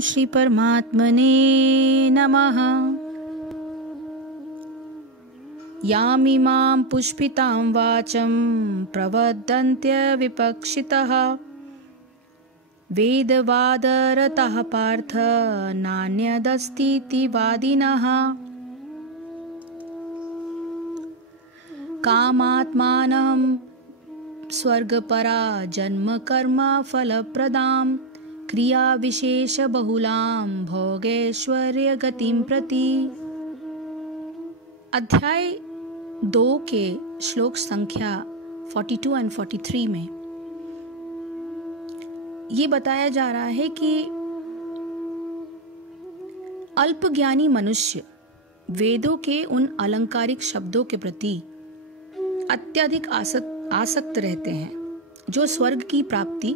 श्री परमात्मने नमः। यामिमां पुष्पितां वाचं प्रवदन्त्य विपक्षितः वेदवादरतः पार्थ नान्यदस्तीति वादिनः। कामात्मानं स्वर्गपरा जन्म कर्म फलप्रदां क्रिया विशेष बहुलां भोगैश्वर्य गतिं प्रति। अध्याय 2 के श्लोक संख्या 42 और 43 में ये बताया जा रहा है कि अल्पज्ञानी मनुष्य वेदों के उन अलंकारिक शब्दों के प्रति अत्यधिक आसक्त रहते हैं जो स्वर्ग की प्राप्ति,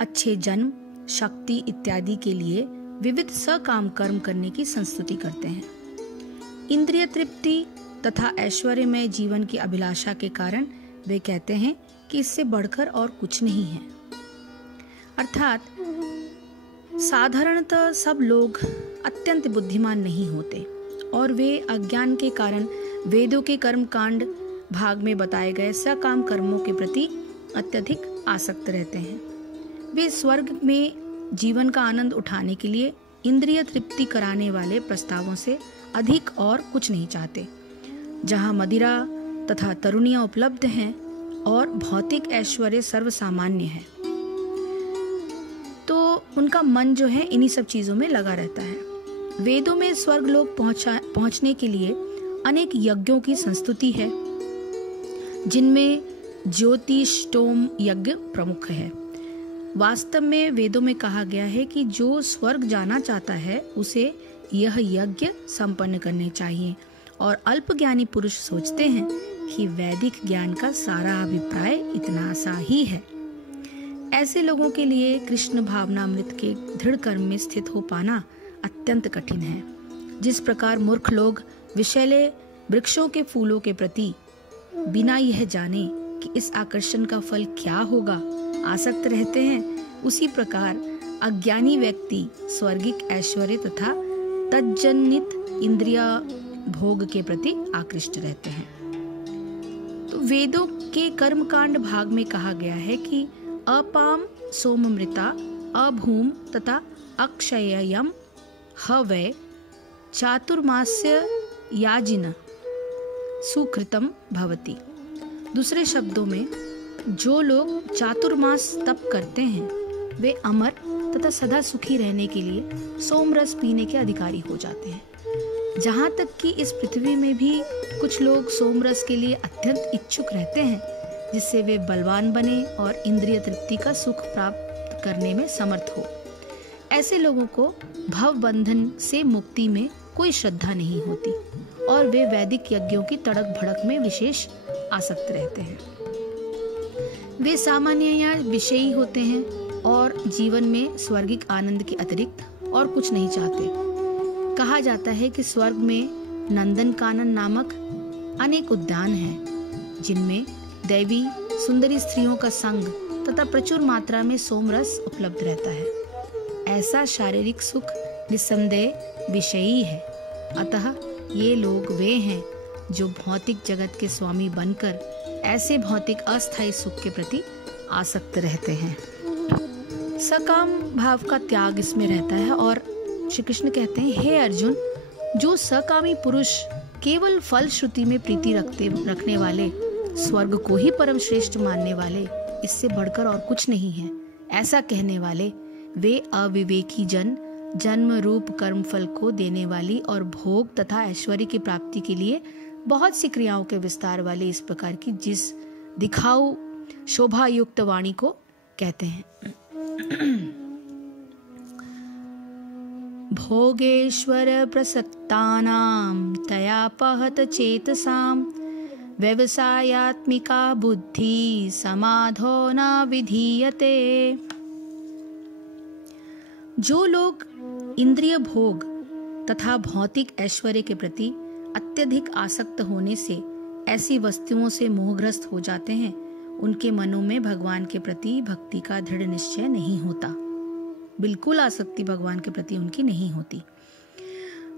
अच्छे जन्म, शक्ति इत्यादि के लिए विविध सकाम कर्म करने की संस्तुति करते हैं। इंद्रिय तृप्ति तथा ऐश्वर्यमय जीवन की अभिलाषा के कारण वे कहते हैं कि इससे बढ़कर और कुछ नहीं है। अर्थात साधारणतः सब लोग अत्यंत बुद्धिमान नहीं होते और वे अज्ञान के कारण वेदों के कर्म कांड भाग में बताए गए सकाम कर्मों के प्रति अत्यधिक आसक्त रहते हैं। वे स्वर्ग में जीवन का आनंद उठाने के लिए इंद्रिय तृप्ति कराने वाले प्रस्तावों से अधिक और कुछ नहीं चाहते। जहाँ मदिरा तथा तरुणियाँ उपलब्ध हैं और भौतिक ऐश्वर्य सर्वसामान्य है, तो उनका मन जो है इन्हीं सब चीजों में लगा रहता है। वेदों में स्वर्ग लोक पहुंचने के लिए अनेक यज्ञों की संस्तुति है, जिनमें ज्योतिष्टोम यज्ञ प्रमुख है। वास्तव में वेदों में कहा गया है कि जो स्वर्ग जाना चाहता है उसे यह यज्ञ संपन्न करने चाहिए, और अल्पज्ञानी पुरुष सोचते हैं कि वैदिक ज्ञान का सारा अभिप्राय इतना सा ही है। ऐसे लोगों के लिए कृष्ण भावनामृत के दृढ़ कर्म में स्थित हो पाना अत्यंत कठिन है। जिस प्रकार मूर्ख लोग विषैले वृक्षों के फूलों के प्रति बिना यह जाने कि इस आकर्षण का फल क्या होगा आसक्त रहते हैं, उसी प्रकार अज्ञानी व्यक्ति स्वर्गिक ऐश्वर्य तथा तज्जनित इंद्रिय भोग के प्रति आकृष्ट रहते हैं। तो वेदों के कर्मकांड भाग में कहा गया है कि अपाम सोममृता अभूम तथा अक्षययम हवै चातुर्मास्य याजिन सुकृतम भवति। दूसरे शब्दों में, जो लोग चातुर्मास तप करते हैं वे अमर तथा सदा सुखी रहने के लिए सोमरस पीने के अधिकारी हो जाते हैं। जहाँ तक कि इस पृथ्वी में भी कुछ लोग सोमरस के लिए अत्यंत इच्छुक रहते हैं, जिससे वे बलवान बने और इंद्रिय तृप्ति का सुख प्राप्त करने में समर्थ हो। ऐसे लोगों को भव बंधन से मुक्ति में कोई श्रद्धा नहीं होती और वे वैदिक यज्ञों की तड़क भड़क में विशेष आसक्त रहते हैं। वे सामान्य या विषयी होते हैं और जीवन में स्वर्गिक आनंद के अतिरिक्त और कुछ नहीं चाहते। कहा जाता है कि स्वर्ग में नंदन कानन नामक अनेक उद्यान हैं, जिनमें दैवी सुंदरी स्त्रियों का संग तथा प्रचुर मात्रा में सोमरस उपलब्ध रहता है। ऐसा शारीरिक सुख निस्संदेह विषयी है। अतः ये लोग वे हैं जो भौतिक जगत के स्वामी बनकर ऐसे भौतिक अस्थायी सुख के प्रति आसक्त रहते हैं। सकाम भाव का त्याग इसमें रहता है और श्री कृष्ण कहते हैं, हे अर्जुन, जो सकामी पुरुष केवल फल श्रुति में प्रीति रखने वाले, स्वर्ग को ही परम श्रेष्ठ मानने वाले, इससे बढ़कर और कुछ नहीं है, ऐसा कहने वाले, वे अविवेकी जन जन्म रूप कर्म फल को देने वाली और भोग तथा ऐश्वर्य की प्राप्ति के लिए बहुत सी क्रियाओं के विस्तार वाले इस प्रकार की जिस दिखाऊ शोभा युक्त वाणी को कहते हैं। भोगेश्वर प्रसक्तानां तयापहत चेतसां व्यवसायात्मिका बुद्धि समाधो न विधीयते। जो लोग इंद्रिय भोग तथा भौतिक ऐश्वर्य के प्रति अत्यधिक आसक्त होने से ऐसी वस्तुओं से मोहग्रस्त हो जाते हैं, उनके मनों में भगवान के प्रति भक्ति का दृढ़ निश्चय नहीं होता। बिल्कुल आसक्ति भगवान के प्रति उनकी नहीं होती।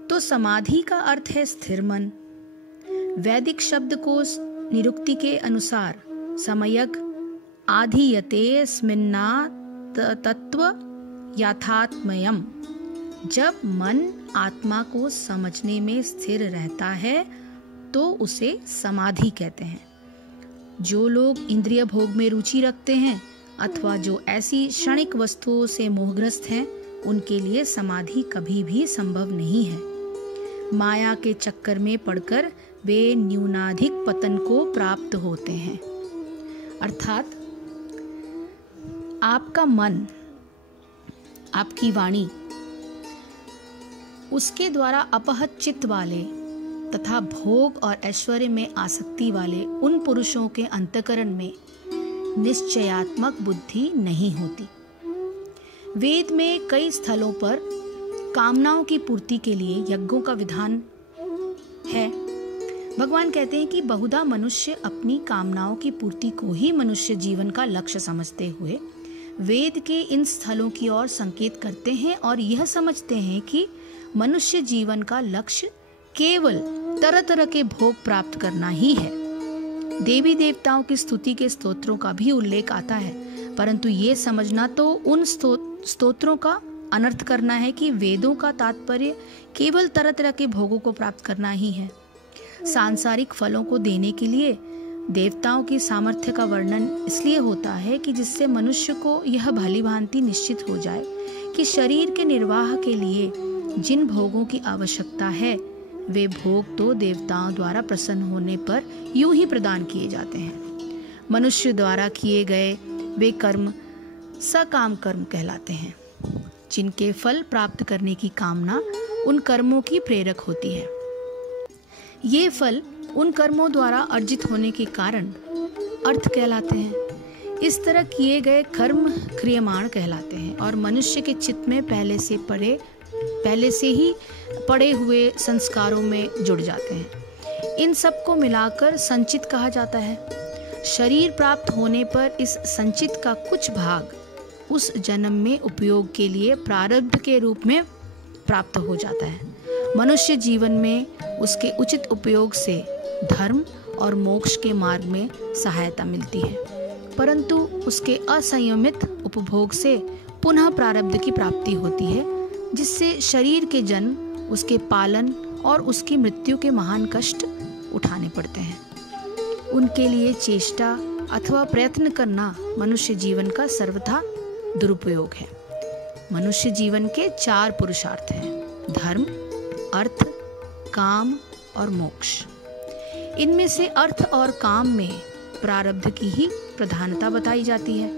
तो समाधि का अर्थ है स्थिर मन। वैदिक शब्दकोश निरुक्ति के अनुसार समयक आधीयते स्मिन्ना तत्व यथात्मयम्। जब मन आत्मा को समझने में स्थिर रहता है तो उसे समाधि कहते हैं। जो लोग इंद्रिय भोग में रुचि रखते हैं अथवा जो ऐसी क्षणिक वस्तुओं से मोहग्रस्त हैं, उनके लिए समाधि कभी भी संभव नहीं है। माया के चक्कर में पड़कर वे न्यूनाधिक पतन को प्राप्त होते हैं। अर्थात आपका मन, आपकी वाणी, उसके द्वारा अपहत चित्त वाले तथा भोग और ऐश्वर्य में आसक्ति वाले उन पुरुषों के अंतःकरण में निश्चयात्मक बुद्धि नहीं होती। वेद में कई स्थलों पर कामनाओं की पूर्ति के लिए यज्ञों का विधान है। भगवान कहते हैं कि बहुधा मनुष्य अपनी कामनाओं की पूर्ति को ही मनुष्य जीवन का लक्ष्य समझते हुए वेद के इन स्थलों की ओर संकेत करते हैं और यह समझते हैं कि मनुष्य जीवन का लक्ष्य केवल तरह तरह के भोग प्राप्त करना ही है। देवी देवताओं की स्तुति के स्तोत्रों का भी उल्लेख आता है, परंतु ये समझना तो उन स्तोत्रों का अनर्थ करना है कि वेदों का तात्पर्य केवल तरह तरह के भोगों को प्राप्त करना ही है। सांसारिक फलों को देने के लिए देवताओं की सामर्थ्य का वर्णन इसलिए होता है कि जिससे मनुष्य को यह भली भांति निश्चित हो जाए कि शरीर के निर्वाह के लिए जिन भोगों की आवश्यकता है वे भोग तो देवताओं द्वारा प्रसन्न होने पर यूं ही प्रदान किए जाते हैं। मनुष्य द्वारा किए गए वे कर्म सकाम कर्म कहलाते हैं, जिनके फल प्राप्त करने की कामना उन कर्मों की प्रेरक होती है। ये फल उन कर्मों द्वारा अर्जित होने के कारण अर्थ कहलाते हैं। इस तरह किए गए कर्म क्रियमाण कहलाते हैं और मनुष्य के चित्त में पहले से ही पड़े हुए संस्कारों में जुड़ जाते हैं। इन सब को मिलाकर संचित कहा जाता है। शरीर प्राप्त होने पर इस संचित का कुछ भाग उस जन्म में उपयोग के लिए प्रारब्ध के रूप में प्राप्त हो जाता है। मनुष्य जीवन में उसके उचित उपयोग से धर्म और मोक्ष के मार्ग में सहायता मिलती है, परंतु उसके असंयमित उपभोग से पुनः प्रारब्ध की प्राप्ति होती है, जिससे शरीर के जन्म, उसके पालन और उसकी मृत्यु के महान कष्ट उठाने पड़ते हैं। उनके लिए चेष्टा अथवा प्रयत्न करना मनुष्य जीवन का सर्वथा दुरुपयोग है। मनुष्य जीवन के 4 पुरुषार्थ हैं: धर्म, अर्थ, काम और मोक्ष। इनमें से अर्थ और काम में प्रारब्ध की ही प्रधानता बताई जाती है,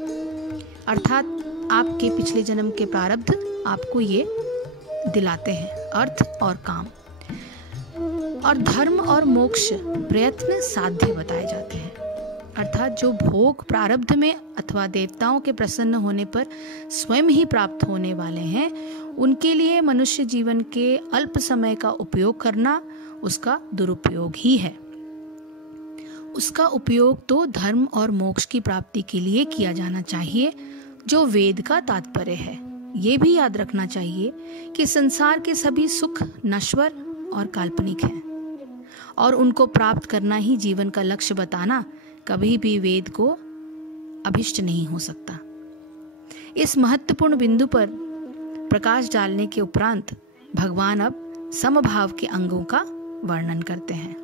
अर्थात आपके पिछले जन्म के प्रारब्ध आपको ये दिलाते हैं, अर्थ और काम। और धर्म और मोक्ष प्रयत्न साध्य बताए जाते हैं, अर्थात जो भोग प्रारब्ध में अथवा देवताओं के प्रसन्न होने पर स्वयं ही प्राप्त होने वाले हैं, उनके लिए मनुष्य जीवन के अल्प समय का उपयोग करना उसका दुरुपयोग ही है। उसका उपयोग तो धर्म और मोक्ष की प्राप्ति के लिए किया जाना चाहिए, जो वेद का तात्पर्य है। ये भी याद रखना चाहिए कि संसार के सभी सुख नश्वर और काल्पनिक हैं और उनको प्राप्त करना ही जीवन का लक्ष्य बताना कभी भी वेद को अभिष्ट नहीं हो सकता। इस महत्वपूर्ण बिंदु पर प्रकाश डालने के उपरांत भगवान अब समभाव के अंगों का वर्णन करते हैं।